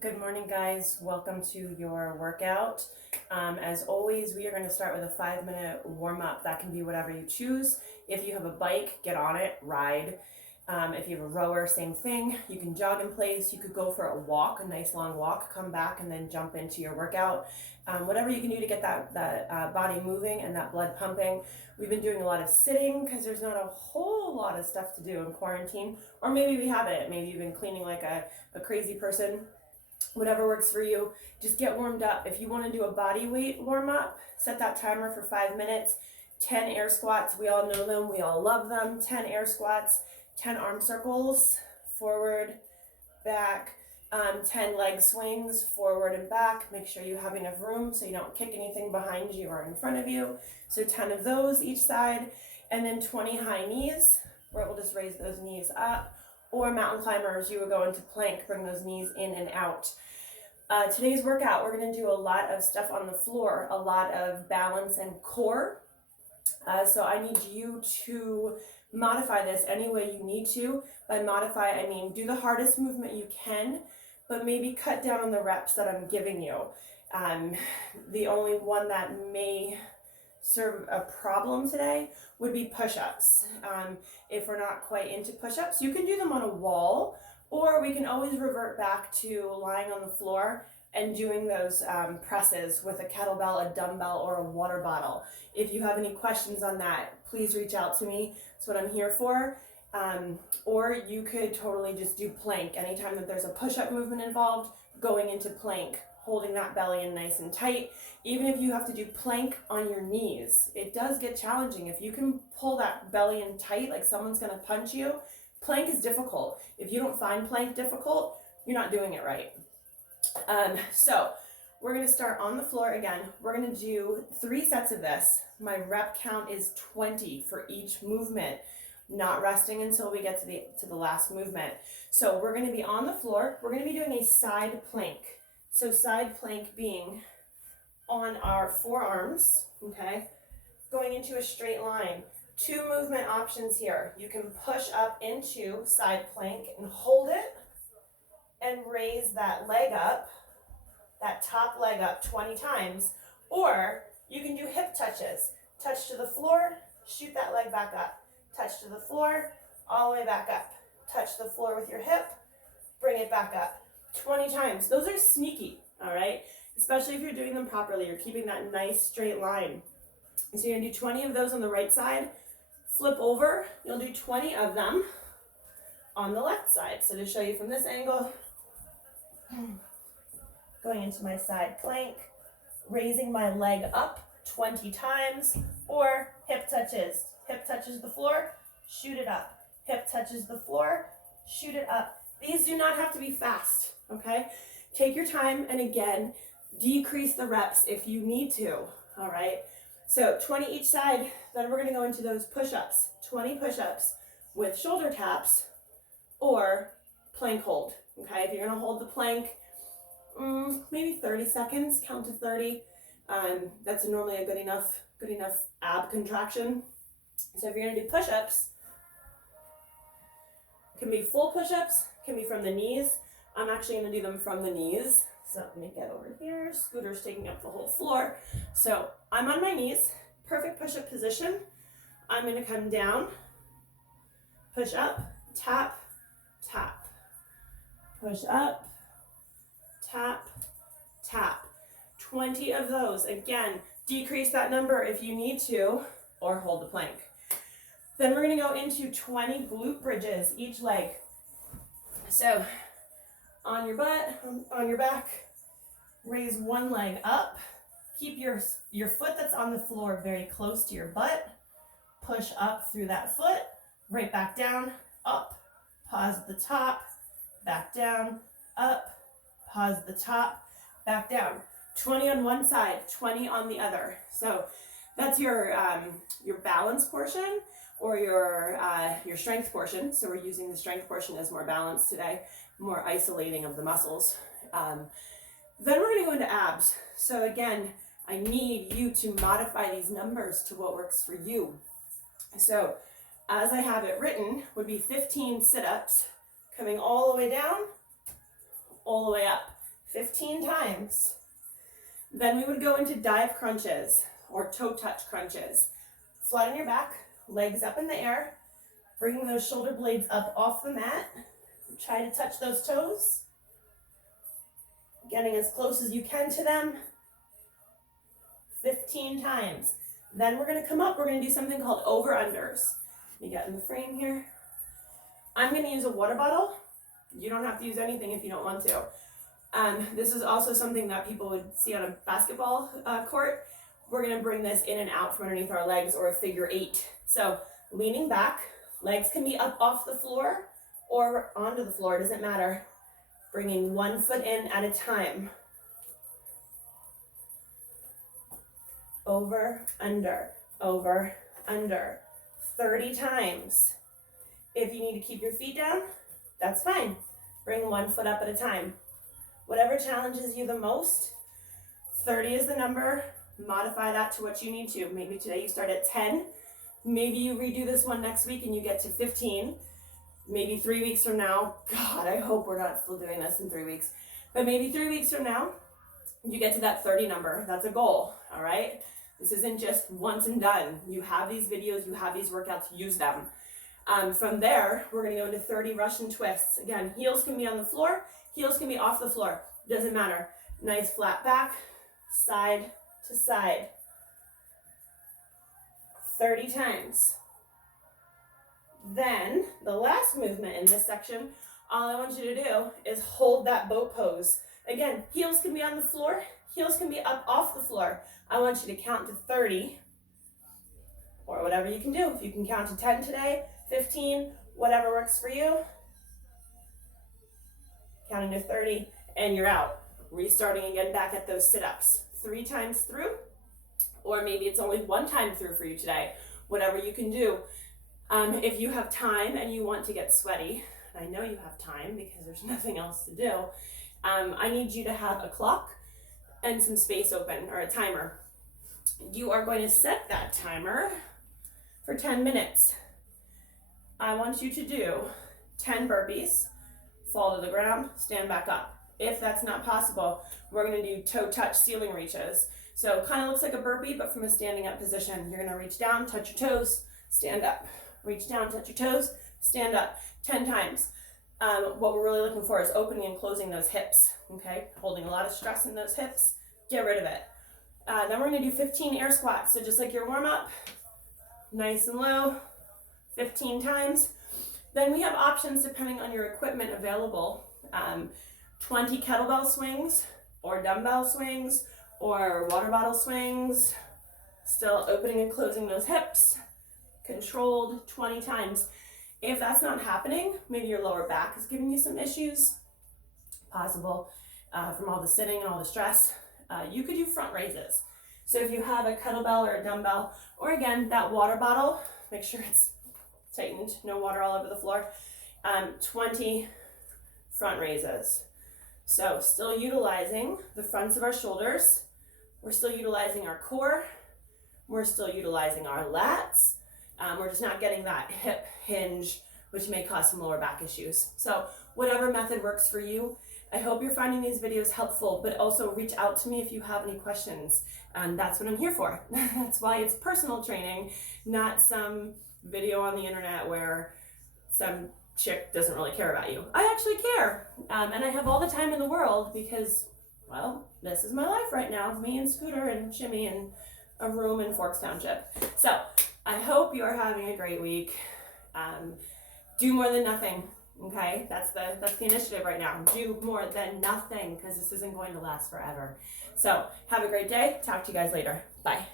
Good morning, guys. Welcome to your workout. As always, we are going to start with a 5-minute warm-up. That can be whatever you choose. If you have a bike, get on it, ride. If you have a rower, same thing. You can jog in place. You could go for a walk, a nice long walk, come back and then jump into your workout. Whatever you can do to get that body moving and that blood pumping. We've been doing a lot of sitting because there's not a whole lot of stuff to do in quarantine. Or maybe we haven't. Maybe you've been cleaning like a crazy person. Whatever works for you, just get warmed up. If you want to do a body weight warm up, set that timer for 5 minutes. 10 air squats, we all know them, we all love them. 10 air squats, 10 arm circles, forward, back, 10 leg swings, forward and back. Make sure you have enough room so you don't kick anything behind you or in front of you. So 10 of those each side, and then 20 high knees, where it will just raise those knees up. Or mountain climbers, you would go into plank, bring those knees in and out. Today's workout, we're going to do a lot of stuff on the floor, a lot of balance and core. So I need you to modify this any way you need to. By modify, I mean do the hardest movement you can, but maybe cut down on the reps that I'm giving you. The only one that may serve a problem today would be push-ups. If we're not quite into push-ups, you can do them on a wall, or we can always revert back to lying on the floor and doing those presses with a kettlebell, a dumbbell, or a water bottle. If you have any questions on that, please reach out to me. That's what I'm here for. Or you could totally just do plank. Anytime that there's a push-up movement involved, going into plank, holding that belly in nice and tight. Even if you have to do plank on your knees, it does get challenging. If you can pull that belly in tight, like someone's gonna punch you, plank is difficult. If you don't find plank difficult, you're not doing it right. So we're gonna start on the floor again. We're gonna do 3 sets of this. My rep count is 20 for each movement, not resting until we get to the last movement. So we're gonna be on the floor. We're gonna be doing a side plank. So side plank being on our forearms, okay, going into a straight line. 2 movement options here. You can push up into side plank and hold it and raise that leg up, that top leg up 20 times, or you can do hip touches. Touch to the floor, shoot that leg back up. Touch to the floor, all the way back up. Touch the floor with your hip, bring it back up. 20 times. Those are sneaky, all right? Especially if you're doing them properly. You're keeping that nice straight line. So you're gonna do 20 of those on the right side. Flip over, you'll do 20 of them on the left side. So to show you from this angle, going into my side plank, raising my leg up 20 times, or hip touches. Hip touches the floor, shoot it up. Hip touches the floor, shoot it up. These do not have to be fast, okay? Take your time, and again, decrease the reps if you need to, all right? So 20 each side, then we're gonna go into those push-ups. 20 push-ups with shoulder taps or plank hold, okay? If you're gonna hold the plank, maybe 30 seconds, count to 30. That's normally a good enough ab contraction. So if you're gonna do push-ups, can be full push-ups, can be from the knees. I'm actually gonna do them from the knees. So let me get over here. Scooter's taking up the whole floor. So I'm on my knees, perfect push-up position. I'm gonna come down, push up, tap, tap. Push up, tap, tap. 20 of those. Again, decrease that number if you need to, or hold the plank. Then we're gonna go into 20 glute bridges, each leg. So on your butt, on your back, raise one leg up. Keep your foot that's on the floor very close to your butt. Push up through that foot, right back down, up, pause at the top, back down, up, pause at the top, back down. 20 on one side, 20 on the other. So that's your balance portion, or your strength portion. So we're using the strength portion as more balance today, more isolating of the muscles. Then we're gonna go into abs. So again, I need you to modify these numbers to what works for you. So as I have it written, would be 15 sit-ups, coming all the way down, all the way up. 15 times. Then we would go into dive crunches or toe touch crunches. Flat on your back, legs up in the air, bringing those shoulder blades up off the mat. Try to touch those toes. Getting as close as you can to them. 15 times. Then we're going to come up, we're going to do something called over-unders. You get in the frame here. I'm going to use a water bottle. You don't have to use anything if you don't want to. This is also something that people would see on a basketball court. We're going to bring this in and out from underneath our legs, or a figure 8. So leaning back, legs can be up off the floor or onto the floor, it doesn't matter. Bringing one foot in at a time. Over, under, 30 times. If you need to keep your feet down, that's fine. Bring one foot up at a time. Whatever challenges you the most, 30 is the number. Modify that to what you need to. Maybe today you start at 10. Maybe you redo this one next week and you get to 15. Maybe 3 weeks from now, God, I hope we're not still doing this in 3 weeks, but maybe 3 weeks from now, you get to that 30 number. That's a goal, all right? This isn't just once and done. You have these videos, you have these workouts, use them. From there, we're gonna go into 30 Russian twists. Again, heels can be on the floor, heels can be off the floor, doesn't matter. Nice flat back, side to side. 30 times. Then, the last movement in this section, all I want you to do is hold that boat pose. Again, heels can be on the floor, heels can be up off the floor. I want you to count to 30, or whatever you can do. If you can count to 10 today, 15, whatever works for you. Counting to 30, and you're out. Restarting again back at those sit-ups. 3 times through, or maybe it's only 1 time through for you today. Whatever you can do. If you have time and you want to get sweaty, and I know you have time because there's nothing else to do, I need you to have a clock and some space open, or a timer. You are going to set that timer for 10 minutes. I want you to do 10 burpees, fall to the ground, stand back up. If that's not possible, we're going to do toe touch ceiling reaches. So it kind of looks like a burpee, but from a standing up position. You're going to reach down, touch your toes, stand up. Reach down, touch your toes, stand up. 10 times. What we're really looking for is opening and closing those hips, okay? Holding a lot of stress in those hips, get rid of it. Then we're going to do 15 air squats. So just like your warm up, nice and low, 15 times. Then we have options depending on your equipment available. 20 kettlebell swings, or dumbbell swings, or water bottle swings. Still opening and closing those hips. Controlled 20 times. If that's not happening, maybe your lower back is giving you some issues, possible from all the sitting and all the stress, you could do front raises. So if you have a kettlebell or a dumbbell, or again, that water bottle, make sure it's tightened, no water all over the floor, 20 front raises. So still utilizing the fronts of our shoulders, we're still utilizing our core, we're still utilizing our lats, we're just not getting that hip hinge, which may cause some lower back issues. So whatever method works for you. I hope you're finding these videos helpful, but also reach out to me if you have any questions. That's what I'm here for. That's why it's personal training, not some video on the internet where some chick doesn't really care about you. I actually care, and I have all the time in the world because, well, this is my life right now. Me and Scooter and Shimmy and a room in Forks Township. So I hope you are having a great week. Do more than nothing. Okay, that's the initiative right now. Do more than nothing, because this isn't going to last forever. So have a great day. Talk to you guys later. Bye.